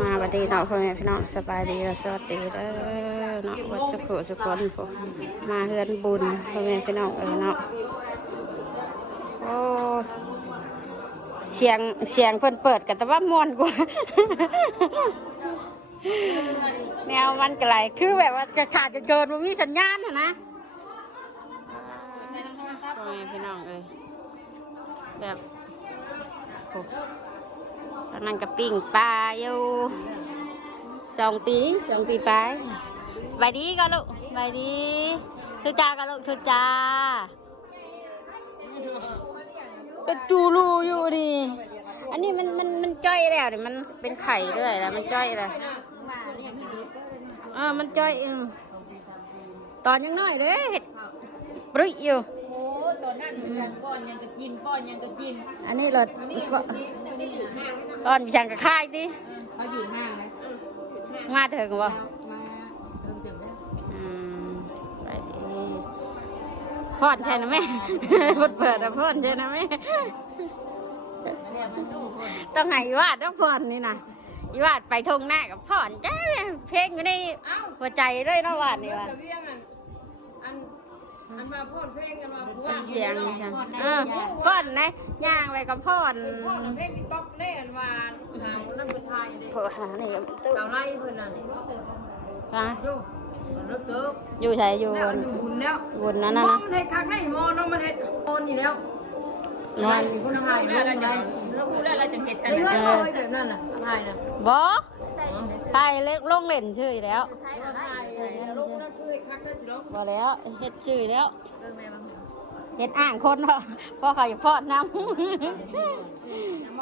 มาบัดดีเนาะพ่อแม่พี่น้องสบายดีสวัสดีเด้อเนาะวัดสุขุสุขคนพวกมาเฮือนบุญพ่อแม่พี่น้องเอ้ยเนาะโอ้เสียงเสียงเพิ่นเปิดกันแต่ว่ามวนกว่าแนวมันไกลคือแบบว่าจะขาดจะเกินมันมีสัญญาณนะนะพ่อแม่พี่น้องเอ้ยแบบางนั้นก็ปิ้งปลาอยู่สองปีสองปีไปบายดีก็ลูกบายดีทุจาก็ลูกทุจาก็จูรูอยู่นี่อันนี้มันมันมันจ้อยแล้วเนี่ยมันเป็นไข่ด้วยแล้วมันจ้อยแล้วเออมันจ้อยตอนยังน้อยเลยเห็ดปรุยอยู่โอ้ ตอนนั้นกันป้อนยังก็กินป้อนยังก็กินอันนี้เราก็ตอนพี่ช่างกับค่ายสิเขาอยู่ห้างไหมมาเถอะกันบ่มาเริ่มถึงแล้วอืมไปดีพ่อนใช่นะแม่ เปิดเปิดอะพ่อนใช่นะแม่ เนี่ยมันตู้คน ต้องให้อีวาดต้องพ่อนนี่นะอีวาดไปทงหน้ากับพ่อนจ้าเพลงอยู่ในหัวใจเลยเนาะวาดนี่วะเวียงอันอัน อันมาพ่นเพลงกันมาผัวเสียงจังเออพ่อนนะย่างไปกับพ่อนพ่นเพลงติ๊กต็อกเล่นว่าทางนั่นเป็นไทยเด้เผื่อหานี่ก็ตู้สาวไล่เพิ่นน่ะนี่ฮะอยู่เลิกเลิกอยู่ใช่อยู่แล้วอยู่บุญแล้วบนนั้นนะมอนะมันให้คักให้มอน้องมันให้โอนนี่แล้วนอนมีคนไทยรู้ได้แล้วกูได้เราจะเห็นฉันได้เงินน้อยแบบนั้นน่ะไทยน่ะบอ ไทยเล็กลงเล่นชื่ออยู่แล้วไทยลงนั่นคือคักได้สิเนาะบอแล้วเฮ็ดชื่อแล้วเฮ็ดอ่างคนเพราะเพราะเขาอยากพอดน้ม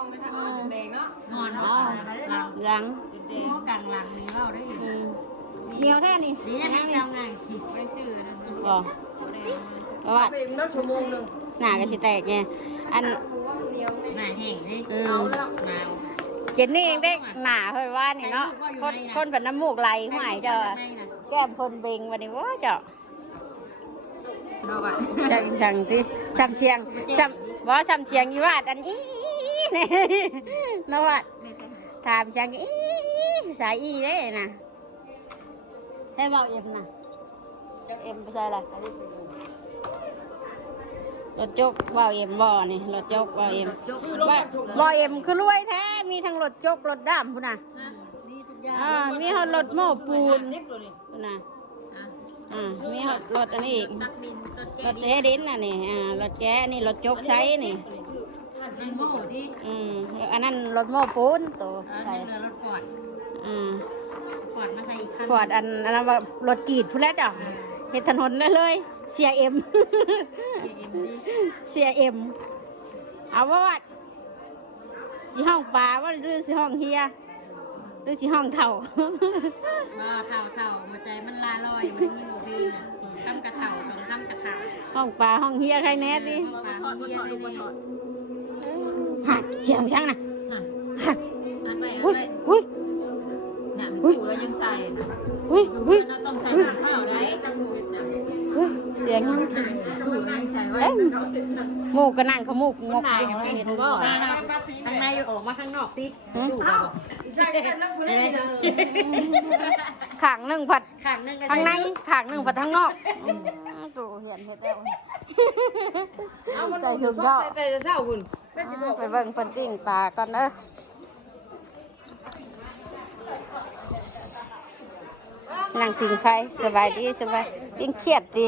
องไปทางแดงเนาะนอนเนาะหลังำยังแดงกลางหลังนี่เราได้อยู่อืมเหนียวแท้นี่นี่ยังเราไงไม่ชื่อนะบ่เพราะว่าเป็นนักชั่วโมงนึงหน้าก็สิแตกไงอันหน้าแห้งนี่อืมเอาแล้วหนาว เจนนี่เองเด็กหน้าเพิ่นว่านี่เนาะคนคนเป็นน้ำมูกไหลห่วยเจ้าแก้มเพิ่นเบ่งวันนี้ว่าเจ้าเราไปจังจังที่ชำเชียงชำบ่ชำเชียงอีวาดอันอีนี่เนาะว่าถามจังอีสายอีเด้น่ะให้เว้าเอ็มน่ะเจ้าเอ็มไปใส่ละ รถจกเว้าเอ็มบ่นี่รถจกเว้าเอ็มว่าบ่เอ็มคือรวยแท้ มีทั้งรถจกรถดำพุ่นน่ะอ่ามีฮอดรถโม้ปูนเล็กเลยนี่พุ่นน่ะอ่ามีฮอดรถอันนี้อีกตักดินรถรถเจ๊ดินน่ะนี่อ่ารถแจ๊นี่รถจกใช้นี่ดินโม่ที่อืมอันนั้นรถโม้ปูนตัวใส่ใส่เรือรถฟอร์ดอืมฟอร์ดมาใส่อีกคันฟอร์ดอันอันนั้นว่ารถกรีดพุ่นแล้วจ้ะเฮ็ดถนนได้เลย เสียเอ็มเอ็มดีเสียเอ็ม เอาว่าว่าสิห้องปลาว่าหรือสิห้องเฮียหรือสิห้องเถ่าว่าเท่าเท่ามาใจมันลาลอยมันมีโมพีน่ะข้ามกระเท่าสองข้ามกระเท่าห้องปลาห้องเฮียใครแน่สิปลาห้องเบี้ยได้ดีหักเสียงช่างนะอันไปอุ้ยเลยอุ้ยเนี่ยมันอยู่แล้วยังใส่อุ้ยดูอุ้ยแล้วต้องใส่ถุงข้าวได้ต้องดูนะอุ้ย เสียงยังดูให้ใส่ไว้เอ้ยหมูกกระนั่งเขาหมูกงกข้างเห็นในเห็นก็บ่ข้างในออกมาข้างนอกดิดูไปบอกใช่กันนักผู้เล่นนะขางหนึ่งผัดข้างนึงข้างในขางหนึ่งผัดข้างนอกอืมตู่เห็นเห็ดแล้วใส่ถุงก็แต่จะเศร้าคุณไปเบิ่งเพิ่นปิ้งปลาก่อนเด้อนั่งปิ้งไฟสบายดีสบายปิ้งเครียดดี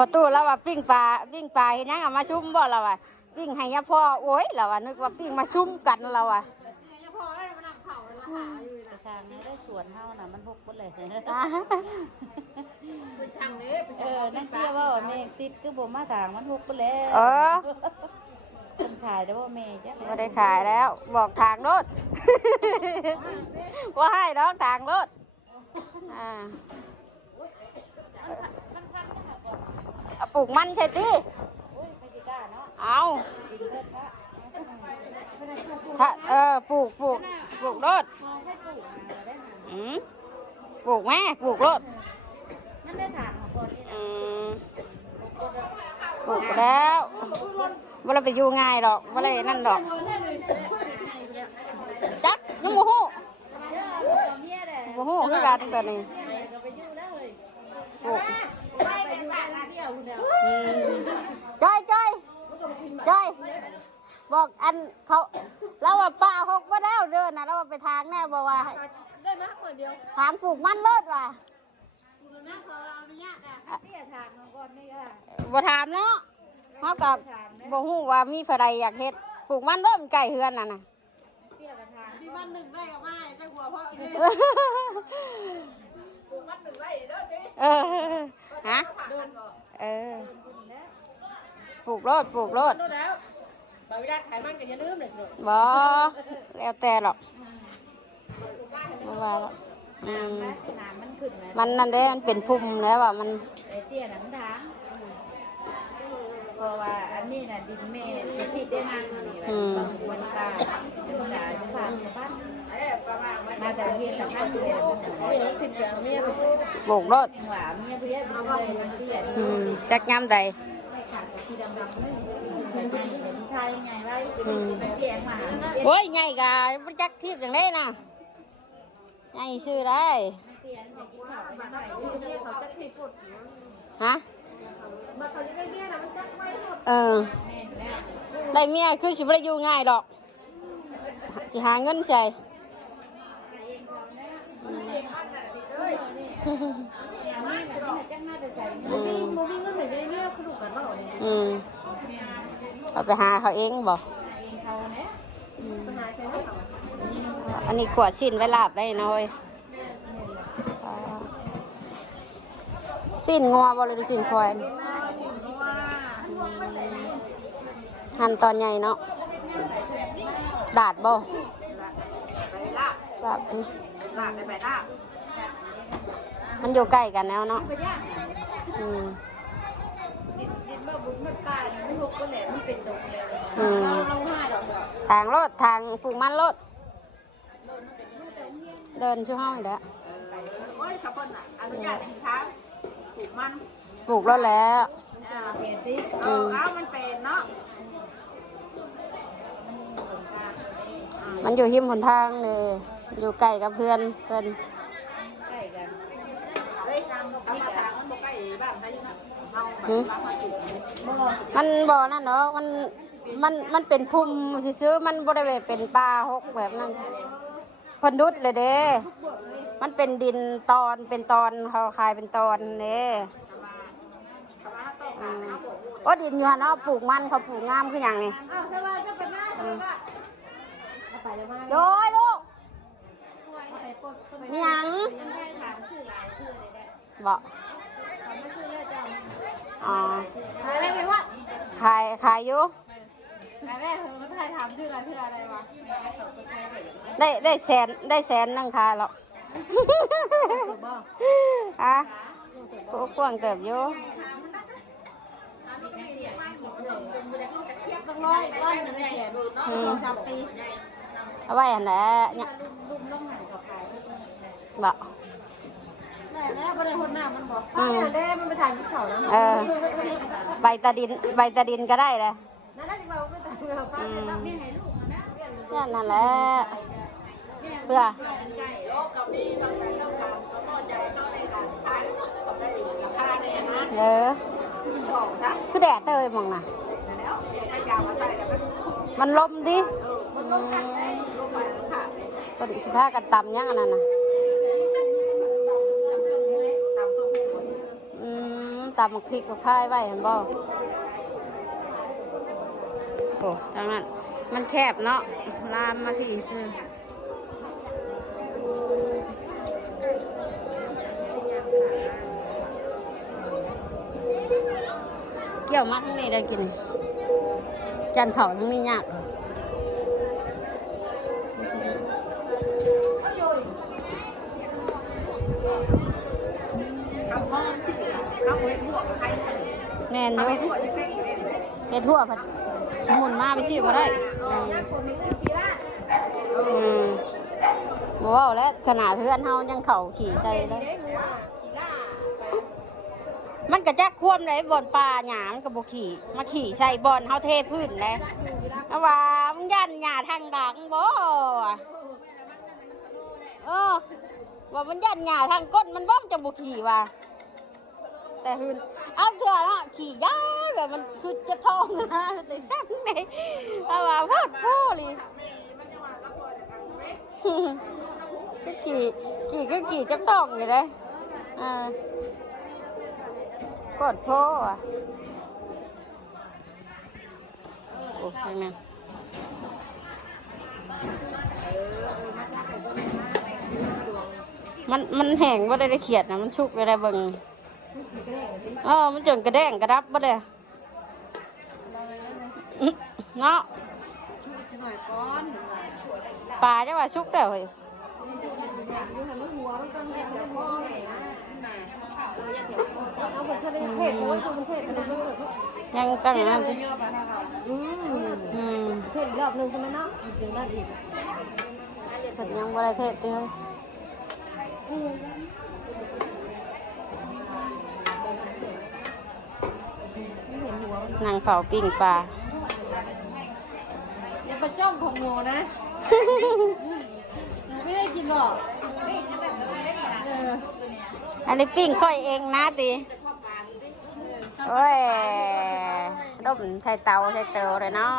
พอตู้แล้วว่าปิ้งปลาปิ้งปลาเห็นยังเอามาชุ่มบ่เราอะปิ้งให้ยาพ่อโอ้ยเราอะนึกว่าปิ้งมาชุ่มกันเราอะทางนี้ได้สวนเฮาน่ะมันหกหมดเลยเออนั่นเตี้ยว่าแม่ติดคือบ่มาทางมันหกไปแล้วเออเพิ่นขายได้บ่แม่จักไม่ได้ขายแล้ว บอกทางรถว่าให้น้องทางรถอ่า ลูกมันใช่ที่เอาถ้าเออปลูกปลูกปลูกรดอืมปลูกแม่ปลูกรถนั่นได้ถามก่อนอืมปลูกแล้วว่าเราไปอยู่ง่ายหรอกว่าอะไรนั่นหรอกจักยังโมโหโมโหก็การตัวนี้ปลูก จอยจอยจอยบอกอันเขาเราว่าป้าหกมาแล้วเดินนะเราว่าไปทางแน่บอกว่าให้ได้มากกว่าเดียวทางปลูกมันรดว่ะบ่ถามเนาะเขากับบ่ฮู้ว่ามีผู้ใดอยากเฮ็ดปลูกมันรดมันใกล้เฮือนน่ะนะที่วันหนึ่งได้กับไม่ได้หัวพ่อกินเออฮะ เออ ปลูกรดปลูกรดรู้แล้วบาวิดาขายมันก็อย่าลืมเลยสิบ่แล้วแต่หรอกบ่ว่าหรอกอืมน้ำมันขึ้นแล้วมันนั่นเด้มันเป็นพุ่มแล้วอะมันไอ้เตี้ยน่ะมันทางเพราะว่าอันนี้น่ะดินแม่จะพี่ได้นั่งนี่แหละบางวันตาจะตาจะผ่านชาวบ้าน มาแต่เพียงแต่ท่านเลยมันจะไม่รู้ติดอย่างนี้ปลูกรดหวาเมียเพียมันเลยมันเตี้ยอืมจักย้ำใดไม่ขาดที่ดำๆไม่ใช่ไงไม่ใช่ไงไว้มันเตี้ยมาโอ้ยไงกะมันจักทิพย์อย่างนี้นะไงชื่อได้เตี้ยจะกินข้าวไปไหนเขาจะขีดฟุดฮะมาเขาจะได้เมียนะมันจักไว้หมดเออแม่แล้วได้เมียคือสิบ่ได้อยู่ง่ายดอกสิหาเงินใส่ อย่างนี้มันจะน่าจะใส่อืมโมมีเงินไหนจะได้เมียคุณลูกกันบ้างเนี่ยอืมเอาไปหาเขาเองบอกเองเขาเนี่ยปัญหาใช่ไหมอันนี้ขวดสิ้นไว้ลาบได้น้อยอ่าสิ้นงัวบ่เลยหรือสิ้นควายหั่นตอนใหญ่เนาะดาดบ่ลาบดิลากได้ไปลาก มันอยู่ใกล้กันแล้วเนาะไปย่างอืมดินดินบ้าบุญมันป่ามันหกก็แหละมันเป็นตรงแล้วอืมเราห้าดอกทางรถทางปลูกมันรถเดินช่วยห้องอีกแล้วโอ้ยขับคนอนุญาตทิ้งท้าปลูกมันปลูกรถแล้วเปลี่ยนติเออเอามันเป็นเนาะมันอยู่หิมหนทางเลยอยู่ใกล้กับเพื่อนเพื่อน ใกล้กัน เฮ้ยเอามาทางมัน บ้านได้ยังไงเอาแบบมามาปลูกบ่มันบ่อนั่นเนาะมันมันมันเป็นพุ่มซื้อๆมันบ่ได้แบบเป็นป่าหกแบบนั้นเพิ่นดุดเลยเด้มันเป็นดินตอนเป็นตอนเขาขายเป็นตอนเด้การเอาปลูกโอ้ดินอยู่หั่นเนาะปลูกมันเขาปลูกงามคือหยังนี่อ้าวสบายจะเป็นหน้าใช่ไหมเอาไปเลยมาโดยลูกนี่ยังยังให้ถามชื่อหลายชื่อเลยได้บ่ถามชื่อแล้วจ้ะอ๋อไปไม่ไปวะขายขายอยู่แม่แม่ผมก็ทายถามชื่ออะไรเพื่ออะไรวะแม่เขาก็ทายไปอย่างนั้นได้ได้แสนได้แสนหนึงค่ะหรอกอะกูกวางเติบอยู่ต้องร้อยก้อนหนึ่งในแขนสองสามปีเอาไว้อันแหละเนี่ยลุมล่องหันกับขายบ่ได้ แล้วไม่ได้คนหน้ามันบอกอืมได้มันไปถ่ายภูเขานะเออใบตะดินใบตะดินก็ได้เลยนั่นน่าจะบอกไม่ถ่ายภูเขาป้าจะรับนี่ให้ลูกนะเนี่ยนั่นแหละเพื่อโลกกับมีบางแต่ต้องการแล้วก็ใจเออคือแดดเตยมองน่ะมันลมดิมันลงกันได้ลงไปลงขาดต้นพากันตำยังอันนั้นน่ะ ตามตัวคน อืม ตำบักพริกกับพายไว้เห็นบ่โอ้ทางนั้น มันแคบเนาะลามมาพี่ซื้อเกี่ยวมัดทั้งนี้ได้กิน จานเข่าทั้งนี้ยากเอาห้องสิเอาเห็ดบวกใคร แน่นอเอายู่เห็ดบวกที่เพ่งอยู่เนี่ยเฮ็ดทั่วผัดสมุนมาไปสิบ่ได้คนมีเงินกี่ล้านอืมบ่เว้าแล้วขนาดเพื่อนเฮายังเข่าขี่ใส่เลยเด้งว่ากี่ล้านมันก็จักควมเลยบ่อนป่าหยามันก็บ่ขี่มาขี่ใส่บ่อนเฮาเทพื้นเลยเอาว่ามึงยันหญ้าทางดังบ่เออว่ามันยันหยาทางก้นมันบ้อมจังบุขี่ว่ะ แต่หืนเอาเถอเนาะขี่ย้ายแบบมันคือจะทองนะแต่สั่งไหนเอาว่าพอดฟูเลยก็ขี่ขี่ก็ขี่จะต้องอยู่เลยอ่ากดโพอะโอ้ยแม่มันมันแห้งว่าได้ได้เขียดนะมันชุกได้ได้เบิ่ง อ๋อมันจนกระแดงกระดับบ่ได้อื้อเนาะหน่อยก้อนปลาจะว่าชุกเฮ้ยอยู่หันหัวมันก็ไม่ได้อเอาเหมือนทะเลเทศโอ้ยคือมันเทศมันเลยยังตั้งนั่นสิอืมอืมเทศอีกรอบนึงใช่ไหมเนาะอีกเดือนละอีกเพิ่นยังบ่ได้เทศติเฮ้ย นางเผาปิ้งปลาอย่าไปจ้องของโมนะ ไม่ได้กินหรอกเอออันนี้ปิ้งค่อยเองนะติโอ้ยร่มใส่เตาใส่เตาเลยเนาะ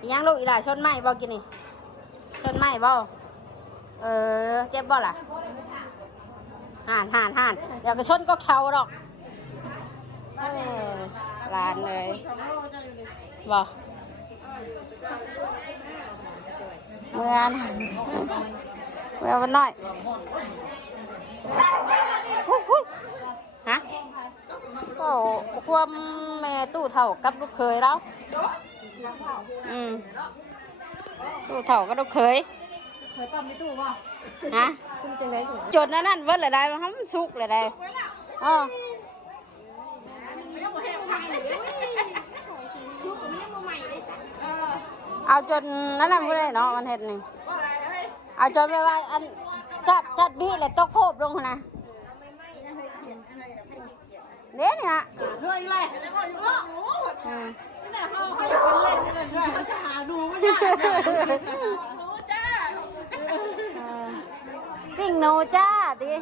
อิหยังลูกอีหล่าชนไหมบ่กินนี่ชนไหมบ่เออเก็บบ่ล่ะห่านห่านห่านเดี๋ยวก็ชนก็เชาดอกเออ ร้านเลยบ่เมื่อนเมื่อวันน้อยอุ๊ยอุ๊ยฮะก็ความแม่ตู้เท่ากับลูกเคยแล้วอืมตู้เท่ากับลูกเคยเคยต้มไม่ตู้ป่ะฮะคุณจังไหนถูกจด นั่นนั่นเบิ้ลเลยได้มันมันสุกเลยได้อ๋อเอาจนนั่นนั่นไม่ได้เนาะมันเห็ดนี่เอาจนไปว่าอันชัดชัดบี้เลยตกโคบลงหั่นนะเด้นี่นะเรื่องอะไรเรื่องโอ้โหอืมนี่แหละเขาเขาอยากเป็นเล่นนี่เลยด้วยเขาจะหาดูไม่ได้รู้จ้าเออปิ้งโนจ้าดิ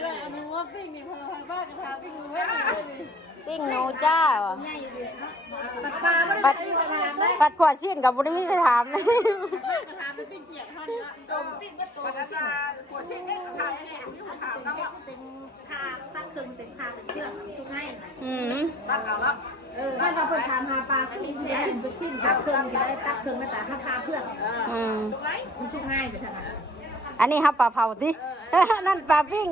เลยเอาหนูว่าปิ้งนี่พอพอบ้านกระทาปิ้งหนูไว้หนูเลยนี่ ปิ้งโนจ้าวะตัดปลาไม่ปัได้ดใช้กระทาได้ปัดกวาดชิ้นกับบริมีไปถามเลยกระทาเป็นปิ้งเกียดเท่านี้ละต้มปิ้งก็ตัวกระทาหัวเส้นเล็กกระทาแน่ๆมีหัวขาวแล้วอะเป็นทาตั้งเครื่องเป็นทาเป็นเครื่องชุบให้อืมตั้งเอาแล้วเออบ้านเราเพิ่งทำหาปลาคุณมีเสียเป็นชิ้นตักเครื่องจะได้ตักเครื่องมาแต่ถ้าพาเครื่องอืมชุบไหมมันชุบง่ายไปทางนั้นอันนี้ครับปลาเผาตินั่นปลาปิ้ง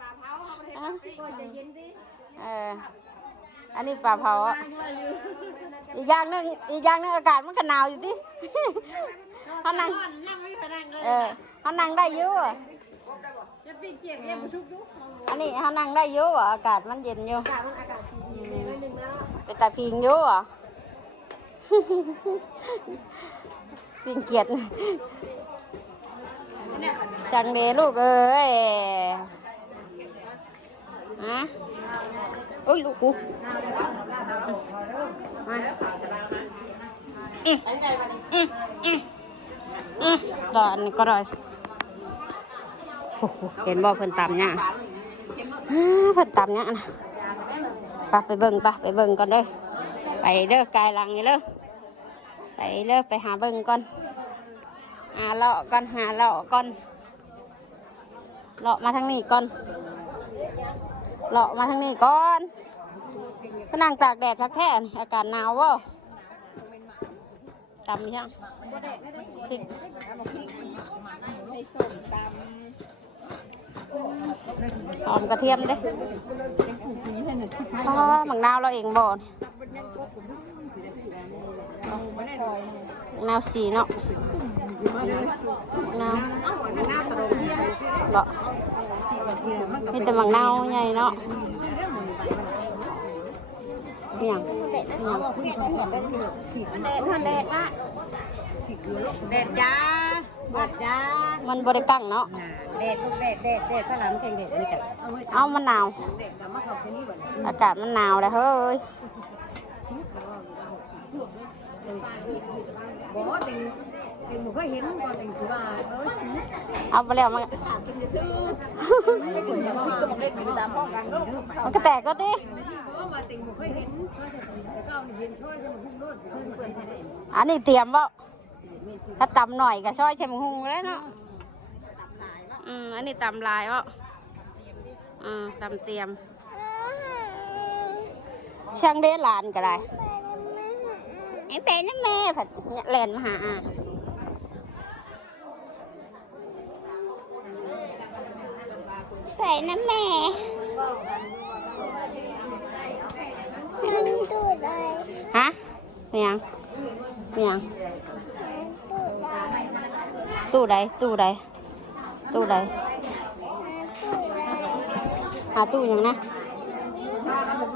ปลาเผาเขาไม่ได้ก็จะเย็นดิ เอออันนี้ปลาเผาอะอีกอย่างหนึงอีกอย่างหนึงอากาศมันก็หนาวอยู่ติเขานั่งยังไม่ไปนั่งเลยเออเขานั่งได้อยู่อะจะปิ้งเกียดเรียกมาชุบยุอันนี้เขานั่งได้อยู่อะอากาศมันเย็นอยู่ อากาศมันอากาศเย็นเลยนิดนึงแล้วไปแต่พิงอยู่อะ พิงเกียดจังเดลูกเอ้ยฮะ โอ้ยลูกกูมาอืมอืมอืมอืมตอนก็ได้โอ้โหเห็นบ่เพิ่นตำเนี่ยเพิ่นตำเนี่ยนะไปไปเบิ่งไปไปเบิ่งก่อนเด้อไปเด้อกายหลังนี่เด้อไปเด้อไปหาเบิ่งก่อนหาเลาะก่อนหาเลาะก่อนเลาะมาทางนี้ก่อน เลาะมาทางนี้ก่อนก็นั่งตากแดดทักแท้นี่อากาศหนาวว่ตำยังพริกหอมกระเทียมเด้อ๋อหมักนาวเราเองบ่นนาวสีเนาะนาวหน้าตรงเที่ยงบ่ มาสีมันมีแต่หมักนาวใหญ่เนาะเนี่ยงเนี่ยงแดดท่านแดดนะแดดจ้าบัดจ้ามันบริกังเนาะแดดแดดแดดแดดพระหลานแข่งแดดอันนี้กันเอามันหนาวแดดกับมะขามที่นี่บ่อากาศมันหนาวเลยเฮ้ยบ่เป็ เต็งหมูก็เห็นก่อนเต็งคือว่าเออเอาไปแล้วมันถามกินซื้อไม่ถึงก็บอกเล่นตามห้องกันก็มันก็แตกก็ดิเพราะว่าต็งหมูก็เห็นช่วยแต่ก็เห็นช่วยจะมาพุ่งโน่นช่วยเปิดให้ได้อันนี้เตรียมว่าถ้าตำหน่อยก็ซอยใช้มูหุงแล้วเนาะอืมอันนี้ตำลายว่าอืมตำเตรียมช่างเด้ลานก็ได้ไอ้เป็นแม่ผัดแลนมาหา อาไปนะแม่ฮะไม่ยังไม่ยังตู้ใดตู้ใดตู้ใดหาตู้ยังนะ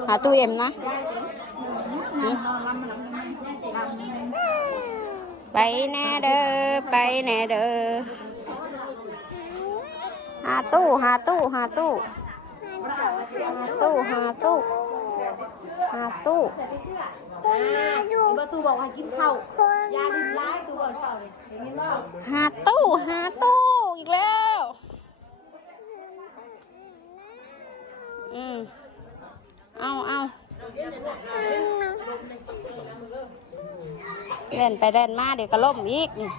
หาตู้เอ็มนะ ไปแน่เด้อไปแน่เด้อ หาตู้หาตู้หาตู้หาตู้หาตู้หาตู้ประตูบอกให้กินข้าวยาดินร้ายตัวบอกเช้าเลยอย่างนี้ว่าหาตู้หาตู้อีกแล้วอืมเอาเอาเล่นไปเล่นมาเดี๋ยวก็ล่มอีกนี่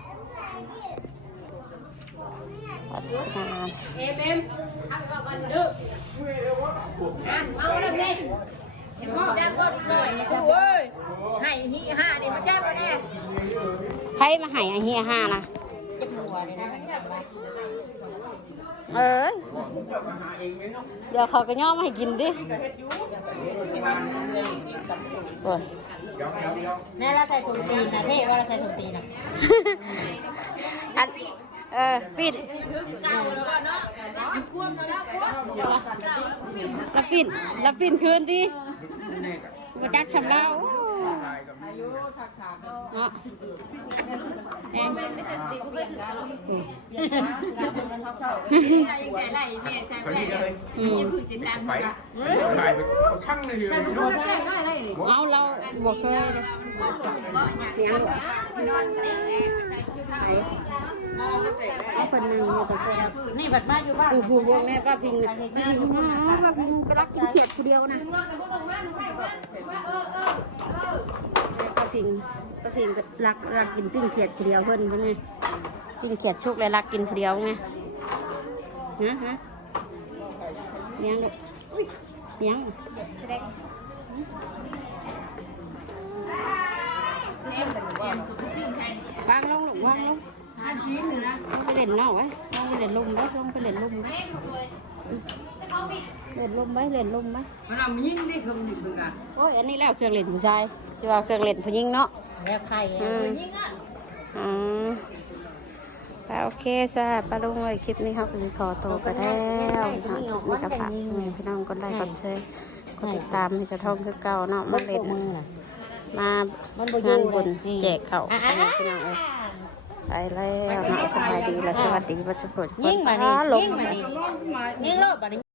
วัดสนามเอ็มเอ็มอันก็กันดื้ออันเอาแล้วแม่เห็นบ่จ้าก็อีกหน่อยนี่กูเอ้ยให้ฮีห้านี่มาจ้ามาแน่ให้มาให้ไอเฮียห้านะเจ็บหัวเลยนะเออเดี๋ยวเขาก็ย่อมาให้กินดิโอ้ยแม่เราใส่ถุงตีนนะเท่ว่าเราใส่ถุงตีนนะอัน เออปิดแล้วปิดแล้วปิดคืนดิมาจักทำเล่า เนาะเอ็มอืมไปถ่ายไปเขาช่างเลยทีเดียวเอาเราบวกเคยเอาเป็นหนึ่งอยู่แต่คนนี่บัดมาอยู่บ้านโอ้โหวงแม่ป้าพิงเนี่ยป้าพิงป้าพิงไปรักกินเขียดคนเดียวนะ ป้าพิงป้าพิงก็รักรักกินปิ้งเขียดคนเดียวเพิ่นเป็นไงปิ้งเขียดชุกเลยรักกินคนเดียวไงฮะฮะเลี้ยงลูกเลี้ยงวางลงหรือวางลงลง ไปเล่นนอกไว้ลงไปเล่นลมไว้ลงไปเล่นลมไว้เล่นลมไว้เล่นลมไว้มันเอายิ่งได้ทำหนึ่งเหมือนกันโอ้ยอันนี้แล้วเครื่องเล่นผู้ชายสิว่าเครื่องเล่นผู้หญิงเนาะแล้วใครอืมยิ่งอะอืมแต่โอเคจ้าปลาลุงเลยคลิปนี้เขาก็จะขอตัวไปแล้วเนาะคลิปนี้ก็ฝากพี่น้องกดไลค์กดแชร์กดติดตามให้เจะท่องคือเก่าเนาะมาเล่นมางานบุญแจกเขาวให้พี่น้องเอ้ย ไปแล้วเนาะสบายดีและสวัสดีทุกคนยิ่งมาดิลงยิ่งมาดิยิ่งโลดมาดิ